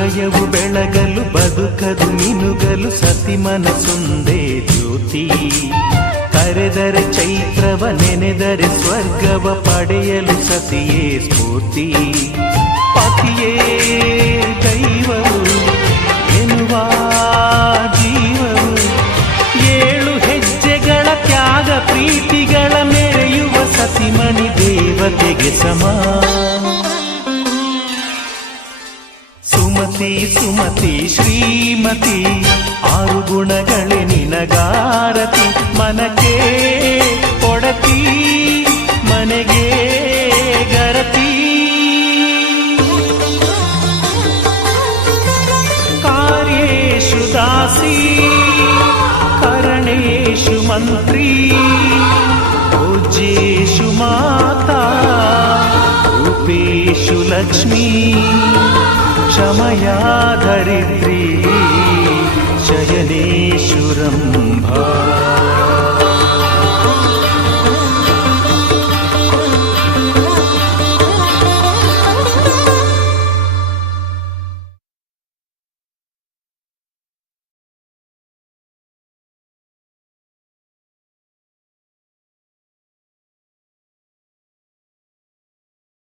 ಹೃದಯವು ಬೆಳಗಲು ಬದುಕದು ಮಿನುಗಲು ಸತಿ ಮನಸೊಂದೇ ಜ್ಯೋತಿ. ಕರೆದರೆ ಚೈತ್ರವ ನೆನೆದರೆ ಸ್ವರ್ಗವ ಪಡೆಯಲು ಸತಿಯೇ ಸ್ಫೂರ್ತಿ. ಪತಿಯೇ ದೈವವು ಎನ್ನುವ ಜೀವವು, 7 ಹೆಜ್ಜೆಗಳ ತ್ಯಾಗ ಪ್ರೀತಿಗಳ ಮೆರೆಯುವ ಸತಿಮಣಿ ದೇವತೆಗೆ ಸಮ. ಸುಮತಿ ಸುಮತಿ ಶ್ರೀಮತಿ 6 ಗುಣಗಳೇ ನಿನಗಾರತಿ. ಮನಕ್ಕೆ ಕೊಡತಿ ಮನೆಗೆ ಗರತಿ. ಕಾರ್ಯೇಷು ದಾಸಿ ಕರಣೇಷು ಮಂತ್ರಿ. ಪೂಜ್ಯೇಷು ಮಾತಾ ರೂಪೇಷು ಲಕ್ಷ್ಮೀ. ಕ್ಷಮಯಾ ಧರಿತ್ರಿ ಶಯನೇಷು ರಂಭಾ.